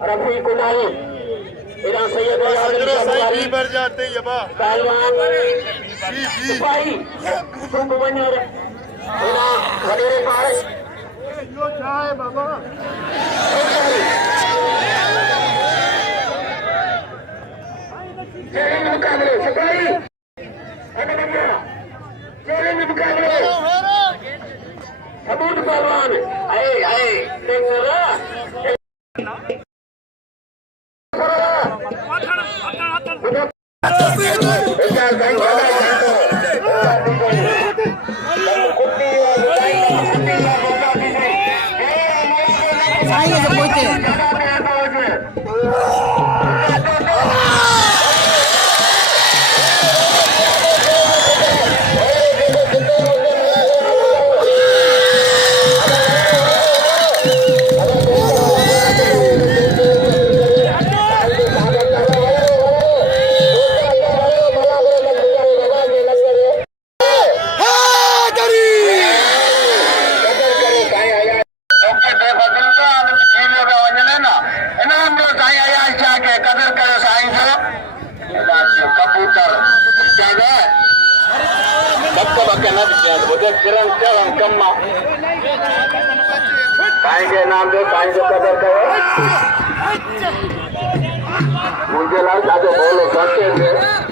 रफी कुमारी इधर सैयद बढ़ जाते हैं पहलवान सिपाही सुब्रमण्य वगैरह पास चैलेंज मुकाबले सिपाही चैलेंज मुकाबले सबूत पहलवान आए आए देख रहा नाम दो कदर करो मुझे लगा बोलो करते